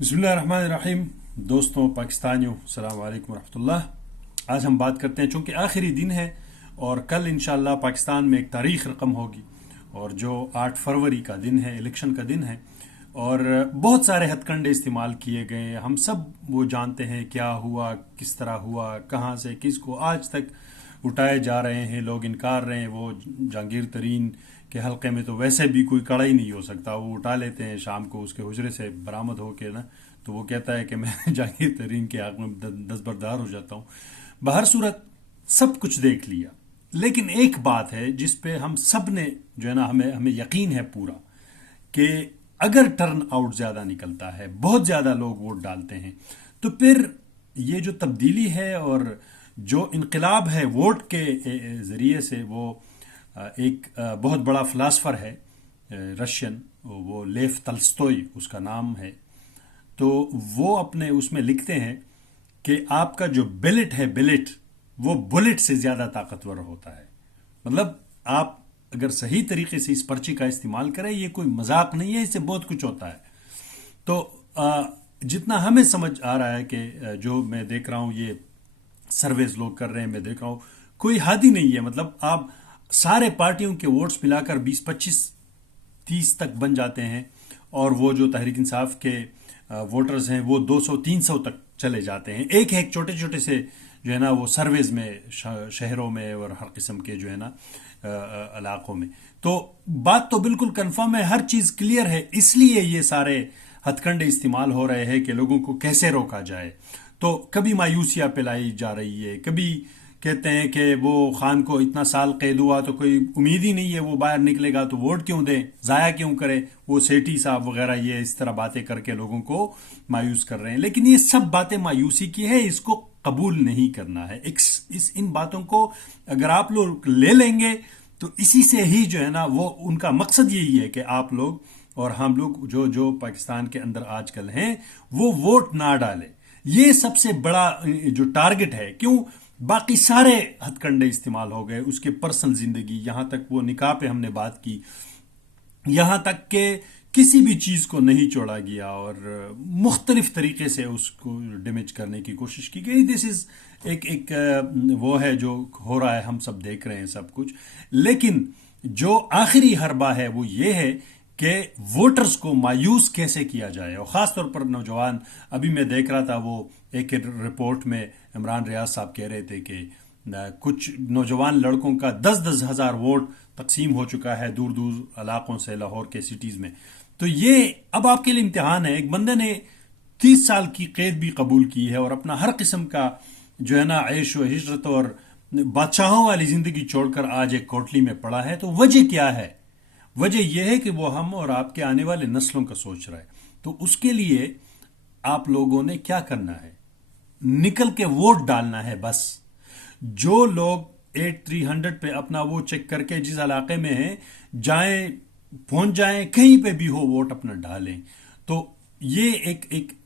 بسم اللہ الرحمن الرحیم. دوستوں پاکستانیوں، السلام علیکم ورحمۃ اللہ. آج ہم بات کرتے ہیں، چونکہ آخری دن ہے اور کل انشاءاللہ پاکستان میں ایک تاریخ رقم ہوگی، اور جو 8 فروری کا دن ہے الیکشن کا دن ہے، اور بہت سارے ہتھ کنڈے استعمال کیے گئے. ہم سب وہ جانتے ہیں کیا ہوا، کس طرح ہوا، کہاں سے کس کو آج تک اٹھائے جا رہے ہیں. لوگ انکار رہے ہیں. وہ جہانگیر ترین کے حلقے میں تو ویسے بھی کوئی کڑا ہی نہیں ہو سکتا، وہ اٹھا لیتے ہیں شام کو اس کے حجرے سے برآمد ہو کے نا، تو وہ کہتا ہے کہ میں جہانگیر ترین کے حق میں دستبردار ہو جاتا ہوں. بہر صورت سب کچھ دیکھ لیا، لیکن ایک بات ہے جس پہ ہم سب نے جو ہے نا ہمیں یقین ہے پورا، کہ اگر ٹرن آؤٹ زیادہ نکلتا ہے، بہت زیادہ لوگ ووٹ ڈالتے ہیں، تو پھر یہ جو تبدیلی ہے اور جو انقلاب ہے ووٹ کے ذریعے سے، وہ ایک بہت بڑا فلاسفر ہے رشین، وہ لیف تلستوئی اس کا نام ہے. تو وہ اپنے اس میں لکھتے ہیں کہ آپ کا جو بلٹ ہے، بلٹ وہ بلٹ سے زیادہ طاقتور ہوتا ہے. مطلب آپ اگر صحیح طریقے سے اس پرچی کا استعمال کریں، یہ کوئی مذاق نہیں ہے، اس سے بہت کچھ ہوتا ہے. تو جتنا ہمیں سمجھ آ رہا ہے کہ جو میں دیکھ رہا ہوں یہ سرویز لوگ کر رہے ہیں، میں دیکھ رہا ہوں کوئی حد ہی نہیں ہے. مطلب آپ سارے پارٹیوں کے ووٹس ملا کر 20 25 30 تک بن جاتے ہیں، اور وہ جو تحریک انصاف کے ووٹرز ہیں وہ 200 300 تک چلے جاتے ہیں، ایک چھوٹے چھوٹے سے جو ہے نا وہ سرویز میں، شہروں میں اور ہر قسم کے جو ہے نا علاقوں میں. تو بات تو بالکل کنفرم ہے، ہر چیز کلیئر ہے. اس لیے یہ سارے ہتھ کنڈے استعمال ہو رہے ہیں کہ لوگوں کو کیسے روکا جائے. تو کبھی مایوسیاں پلائی جا رہی ہے، کبھی کہتے ہیں کہ وہ خان کو اتنا سال قید ہوا تو کوئی امید ہی نہیں ہے وہ باہر نکلے گا، تو ووٹ کیوں دیں، ضائع کیوں کرے. وہ سیٹھی صاحب وغیرہ یہ اس طرح باتیں کر کے لوگوں کو مایوس کر رہے ہیں. لیکن یہ سب باتیں مایوسی کی ہے، اس کو قبول نہیں کرنا ہے. ان باتوں کو اگر آپ لوگ لے لیں گے تو اسی سے ہی جو ہے نا وہ ان کا مقصد یہی ہے کہ آپ لوگ اور ہم لوگ جو پاکستان کے اندر آج کل ہیں وہ ووٹ نہ ڈالیں. یہ سب سے بڑا جو ٹارگٹ ہے. کیوں؟ باقی سارے ہتھ کنڈے استعمال ہو گئے، اس کے پرسنل زندگی، یہاں تک وہ نکاح پہ ہم نے بات کی، یہاں تک کہ کسی بھی چیز کو نہیں چھوڑا گیا اور مختلف طریقے سے اس کو ڈیمیج کرنے کی کوشش کی گئی. دس از ایک وہ ہے جو ہو رہا ہے، ہم سب دیکھ رہے ہیں سب کچھ. لیکن جو آخری حربہ ہے وہ یہ ہے کہ ووٹرز کو مایوس کیسے کیا جائے، اور خاص طور پر نوجوان. ابھی میں دیکھ رہا تھا وہ ایک رپورٹ میں عمران ریاض صاحب کہہ رہے تھے کہ کچھ نوجوان لڑکوں کا 10 ہزار ووٹ تقسیم ہو چکا ہے دور دور علاقوں سے، لاہور کے سٹیز میں. تو یہ اب آپ کے لیے امتحان ہے. ایک بندے نے 30 سال کی قید بھی قبول کی ہے اور اپنا ہر قسم کا جو ہے نا عیش و عشرت اور بادشاہوں والی زندگی چھوڑ کر آج ایک کوٹلی میں پڑا ہے. تو وجہ کیا ہے؟ وجہ یہ ہے کہ وہ ہم اور آپ کے آنے والے نسلوں کا سوچ رہا ہے. تو اس کے لیے آپ لوگوں نے کیا کرنا ہے؟ نکل کے ووٹ ڈالنا ہے بس. جو لوگ 8300 پہ اپنا وہ چیک کر کے جس علاقے میں ہیں جائیں، پہنچ جائیں، کہیں پہ بھی ہو ووٹ اپنا ڈالیں. تو یہ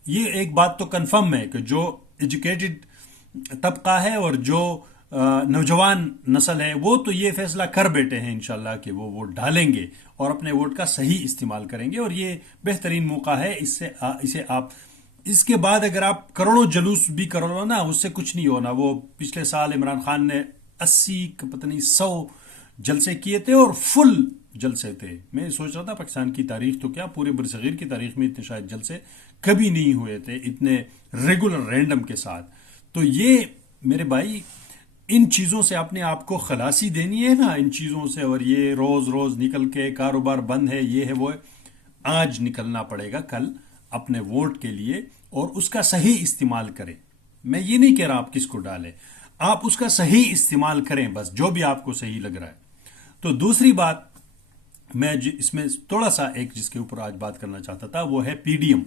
ایک بات تو کنفرم ہے کہ جو ایجوکیٹڈ طبقہ ہے اور جو نوجوان نسل ہے وہ تو یہ فیصلہ کر بیٹھے ہیں انشاءاللہ کہ وہ ووٹ ڈالیں گے اور اپنے ووٹ کا صحیح استعمال کریں گے. اور یہ بہترین موقع ہے. اسے آپ اس کے بعد اگر آپ کروڑوں جلوس بھی کرو نا، اس سے کچھ نہیں ہونا. وہ پچھلے سال عمران خان نے 80 پتہ نہیں 100 جلسے کیے تھے اور فل جلسے تھے. میں سوچ رہا تھا پاکستان کی تاریخ تو کیا، پورے برصغیر کی تاریخ میں اتنے شاید جلسے کبھی نہیں ہوئے تھے اتنے ریگولر رینڈم کے ساتھ. تو یہ میرے بھائی ان چیزوں سے اپنے آپ کو خلاصی دینی ہے نا، ان چیزوں سے. اور یہ روز روز نکل کے کاروبار بند ہے، یہ ہے وہ ہے. آج نکلنا پڑے گا کل اپنے ووٹ کے لیے اور اس کا صحیح استعمال کریں. میں یہ نہیں کہہ رہا آپ کس کو ڈالیں، آپ اس کا صحیح استعمال کریں بس، جو بھی آپ کو صحیح لگ رہا ہے. تو دوسری بات میں اس میں تھوڑا سا ایک جس کے اوپر آج بات کرنا چاہتا تھا وہ ہے پی ڈی ایم.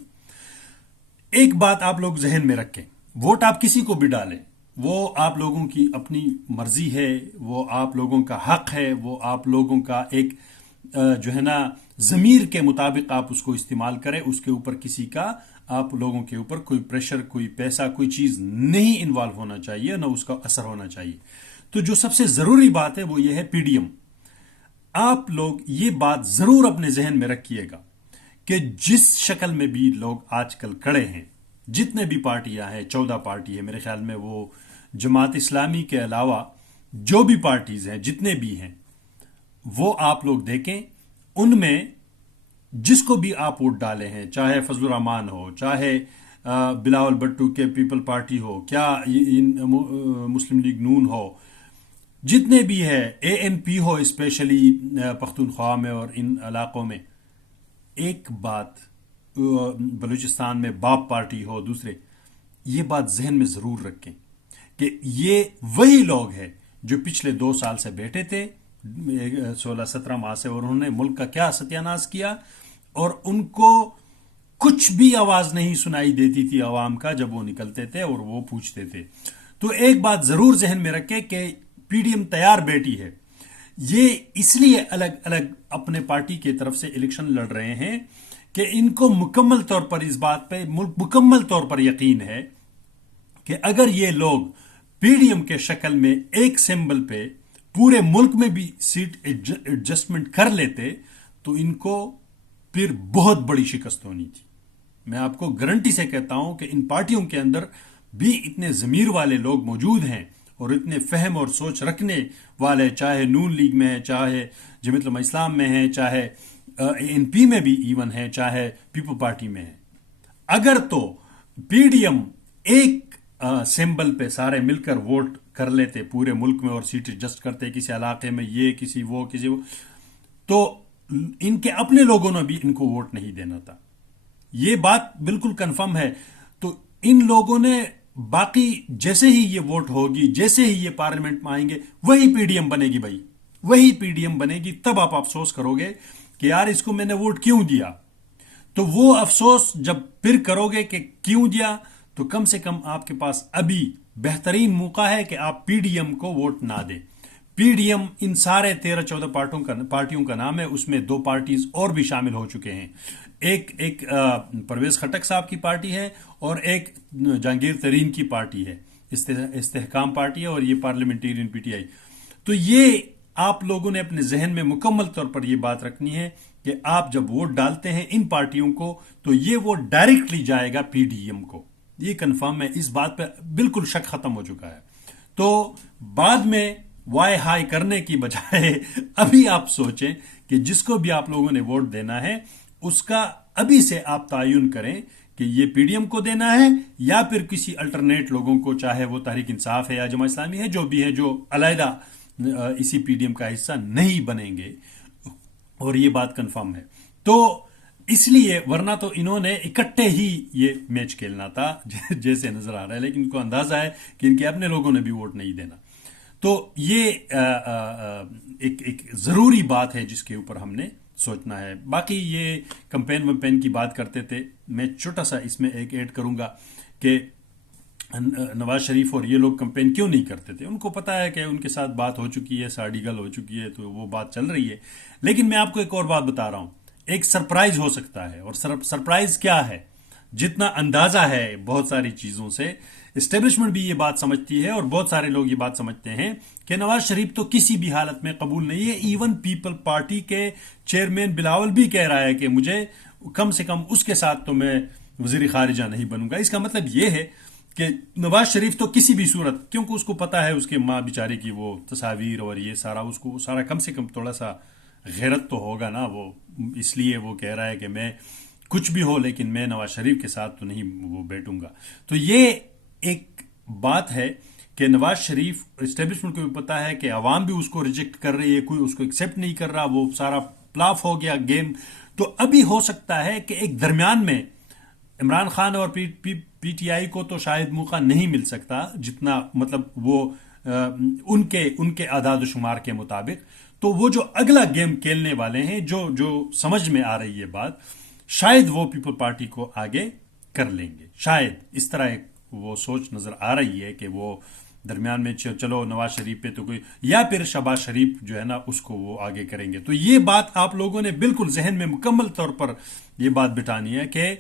ایک بات آپ لوگ ذہن میں رکھیں، ووٹ آپ کسی کو بھی ڈالیں، وہ آپ لوگوں کی اپنی مرضی ہے، وہ آپ لوگوں کا حق ہے، وہ آپ لوگوں کا ایک جو ہے نا ضمیر کے مطابق آپ اس کو استعمال کریں. اس کے اوپر کسی کا، آپ لوگوں کے اوپر کوئی پریشر، کوئی پیسہ، کوئی چیز نہیں انوالو ہونا چاہیے، نہ اس کا اثر ہونا چاہیے. تو جو سب سے ضروری بات ہے وہ یہ ہے پی ڈی ایم. آپ لوگ یہ بات ضرور اپنے ذہن میں رکھیے گا کہ جس شکل میں بھی لوگ آج کل کڑے ہیں، جتنے بھی پارٹیاں ہیں، 14 پارٹی ہے میرے خیال میں، وہ جماعت اسلامی کے علاوہ جو بھی پارٹیز ہیں جتنے بھی ہیں، وہ آپ لوگ دیکھیں، ان میں جس کو بھی آپ ووٹ ڈالے ہیں، چاہے فضل الرحمان ہو، چاہے بلاول بھٹو کے پیپل پارٹی ہو، کیا مسلم لیگ نون ہو، جتنے بھی ہے، اے این پی ہو، اسپیشلی پختونخوا میں اور ان علاقوں میں، ایک بات، بلوچستان میں باپ پارٹی ہو، دوسرے، یہ بات ذہن میں ضرور رکھیں کہ یہ وہی لوگ ہیں جو پچھلے 2 سال سے بیٹھے تھے، 16-17 ماہ سے، اور انہوں نے ملک کا کیا ستیہ ناش کیا، اور ان کو کچھ بھی آواز نہیں سنائی دیتی تھی عوام کا جب وہ نکلتے تھے اور وہ پوچھتے تھے. تو ایک بات ضرور ذہن میں رکھیں کہ پی ڈی ایم تیار بیٹی ہے. یہ اس لیے الگ الگ اپنے پارٹی کی طرف سے الیکشن لڑ رہے ہیں کہ ان کو مکمل طور پر اس بات پہ مکمل طور پر یقین ہے کہ اگر یہ لوگ پی ڈی ایم کے شکل میں ایک سمبل پہ پورے ملک میں بھی سیٹ ایڈجسٹمنٹ کر لیتے تو ان کو پھر بہت بڑی شکست ہونی تھی. میں آپ کو گارنٹی سے کہتا ہوں کہ ان پارٹیوں کے اندر بھی اتنے ضمیر والے لوگ موجود ہیں اور اتنے فہم اور سوچ رکھنے والے، چاہے نون لیگ میں ہیں، چاہے جمعیت علماء اسلام میں ہیں، چاہے این پی میں بھی ایون ہیں، چاہے پیپل پارٹی میں ہیں. اگر تو پی ڈی ایم ایک سمبل پہ سارے مل کر ووٹ کر لیتے پورے ملک میں اور سیٹ ایڈجسٹ کرتے، کسی علاقے میں یہ، کسی وہ، تو ان کے اپنے لوگوں نے بھی ان کو ووٹ نہیں دینا تھا. یہ بات بالکل کنفرم ہے. تو ان لوگوں نے باقی جیسے ہی یہ ووٹ ہوگی، جیسے ہی یہ پارلیمنٹ میں آئیں گے، وہی پی ڈی ایم بنے گی بھائی، وہی پی ڈی ایم بنے گی. تب آپ افسوس کرو گے کہ یار اس کو میں نے ووٹ کیوں دیا. تو وہ افسوس جب پھر کرو گے کہ کیوں دیا، تو کم سے کم آپ کے پاس ابھی بہترین موقع ہے کہ آپ پی ڈی ایم کو ووٹ نہ دیں. پی ڈی ایم ان سارے 13-14 پارٹیوں کا نام ہے، اس میں 2 پارٹیز اور بھی شامل ہو چکے ہیں. ایک پرویز خٹک صاحب کی پارٹی ہے اور ایک جہانگیر ترین کی پارٹی ہے، استحکام پارٹی ہے، اور یہ پارلیمنٹیرین پی ٹی آئی. تو یہ آپ لوگوں نے اپنے ذہن میں مکمل طور پر یہ بات رکھنی ہے کہ آپ جب ووٹ ڈالتے ہیں ان پارٹیوں کو تو یہ ووٹ ڈائریکٹلی جائے گا پی ڈی ایم کو. یہ کنفرم ہے، اس بات پہ بالکل شک ختم ہو چکا ہے. تو بعد میں وائے ہائی کرنے کی بجائے ابھی آپ سوچیں کہ جس کو بھی آپ لوگوں نے ووٹ دینا ہے اس کا ابھی سے آپ تعین کریں کہ یہ پی ڈی ایم کو دینا ہے یا پھر کسی الٹرنیٹ لوگوں کو، چاہے وہ تحریک انصاف ہے یا جماعت اسلامی ہے، جو بھی ہے، جو علیحدہ اسی پی ڈی ایم کا حصہ نہیں بنیں گے. اور یہ بات کنفرم ہے. تو اس لیے ورنہ تو انہوں نے اکٹھے ہی یہ میچ کھیلنا تھا جیسے نظر آ رہا ہے، لیکن ان کو اندازہ ہے کہ ان کے اپنے لوگوں نے بھی ووٹ نہیں دینا. تو یہ ایک ضروری بات ہے جس کے اوپر ہم نے سوچنا ہے. باقی یہ کمپین کی بات کرتے تھے، میں چھوٹا سا اس میں ایک ایڈ کروں گا کہ نواز شریف اور یہ لوگ کمپین کیوں نہیں کرتے تھے. ان کو پتا ہے کہ ان کے ساتھ بات ہو چکی ہے، ساڑیگل ہو چکی ہے، تو وہ بات چل رہی ہے. لیکن میں آپ کو ایک اور بات بتا رہا ہوں، ایک سرپرائز ہو سکتا ہے. اور سرپرائز کیا ہے؟ جتنا اندازہ ہے بہت ساری چیزوں سے، اسٹیبلشمنٹ بھی یہ بات سمجھتی ہے اور بہت سارے لوگ یہ بات سمجھتے ہیں کہ نواز شریف تو کسی بھی حالت میں قبول نہیں ہے. ایون پیپل پارٹی کے چیئرمین بلاول بھی کہہ رہا ہے کہ مجھے کم سے کم اس کے ساتھ تو میں وزیر خارجہ نہیں بنوں گا. اس کا مطلب یہ ہے کہ نواز شریف تو کسی بھی صورت، کیونکہ اس کو پتا ہے اس کے ماں بیچارے کی وہ تصاویر اور یہ سارا، اس کو سارا کم سے کم تھوڑا سا غیرت تو ہوگا نا. وہ اس لیے وہ کہہ رہا ہے کہ میں کچھ بھی ہو لیکن میں نواز شریف کے ساتھ تو نہیں وہ بیٹھوں گا. تو یہ ایک بات ہے کہ نواز شریف اسٹیبلشمنٹ کو بھی پتا ہے کہ عوام بھی اس کو ریجیکٹ کر رہی ہے، کوئی اس کو ایکسیپٹ نہیں کر رہا، وہ سارا پلاف ہو گیا گیم. تو ابھی ہو سکتا ہے کہ ایک درمیان میں عمران خان اور پی ٹی آئی کو تو شاید موقع نہیں مل سکتا، جتنا مطلب وہ ان کے اعداد و شمار کے مطابق. تو وہ جو اگلا گیم کھیلنے والے ہیں، جو سمجھ میں آ رہی ہے بات، شاید وہ پیپل پارٹی کو آگے کر لیں گے. شاید اس طرح ایک وہ سوچ نظر آ رہی ہے کہ وہ درمیان میں چلو نواز شریف پہ تو کوئی، یا پھر شہباز شریف جو ہے نا اس کو وہ آگے کریں گے. تو یہ بات آپ لوگوں نے بالکل ذہن میں مکمل طور پر یہ بات بٹھانی ہے کہ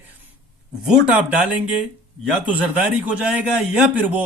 ووٹ آپ ڈالیں گے یا تو زرداری کو جائے گا یا پھر وہ